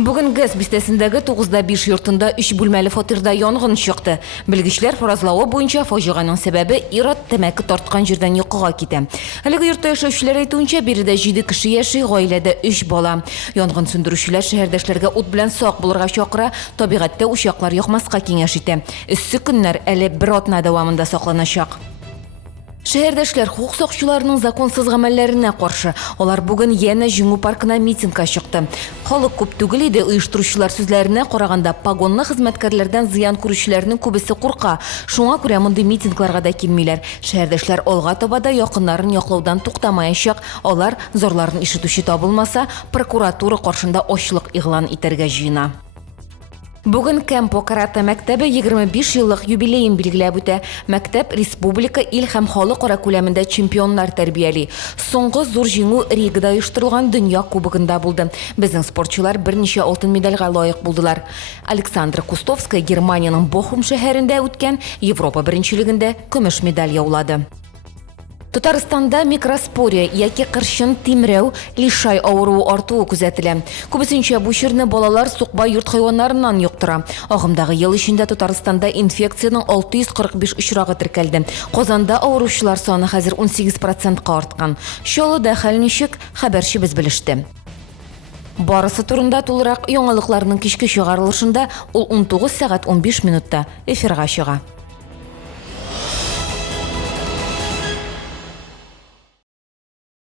Бүгін ГЭС бистесіндегі 9-5 йортында 3 бүлмәлі фатирда янгын шықты. Білгішлер фаразлауы бойынша фажиғаның сәбәбі ират тәмәкі тартқан жерден йоқыға кетті. Әлігі йортта яшаушылар айтуынша беріде 7 кіші яши, ғаиләдә 3 бала. Янгын сөндірушілер шәһәрдәшләргә ут белән сақ булырга чакыра, табигатьтә ушаклар якмаска киңәш итә. Эссе көннәр әле бер атна дәвамында сакланачак. Шәһәрдәшләр хукук сакчыларының законсыз гамәлләренә каршы. Олар бүген яна Җиңү паркына митингка чыкты. Халык күп түгел иде, оештыручылар сүзләренә караганда погонлы хезмәткәрләрдән зыян күрүчеләрнең күбесе курка. Шуңа күрә мондый митингларга да килмиләр. Шәһәрдәшләр алга таба да якыннарын яклаудан туктамаячак. Алар зорларын ишетүче табылмаса, прокуратура каршында ачлык игълан итәргә җыена. Бүген Кемпо карате мәктәбе 25 еллык юбилейын билгеләп үтә. Мәктәп республика, ил һәм халыкара күләмендә чемпионнар тәрбияли. Соңгы зур җиңү Ригада оештырылган дөнья кубогында булды. Безнең спортчылар берничә алтын медальгә лаек булдылар. Александра Кустовская Германиянең Бохум шәһәрендә үткән Европа беренчелегендә көмеш медаль яулады. Татарстанда микроспория яки кыршын тимрәү, лишай авыруы артуы күзәтелә. Күбесенчә бу чирне балалар сукбай йорт хайваннарыннан юктыра. Агымдагы ел эчендә Татарстанда инфекциянең 645 очрагы теркәлде. Казанда авыручылар саны хәзер 18%-ка арткан. Чаллыда хәл ничек, хәбәрчебез белеште. Барысы турында тулырак яңалыкларның кичке чыгарылышында ул 19 сәгать 15 минутта эфирга чыга.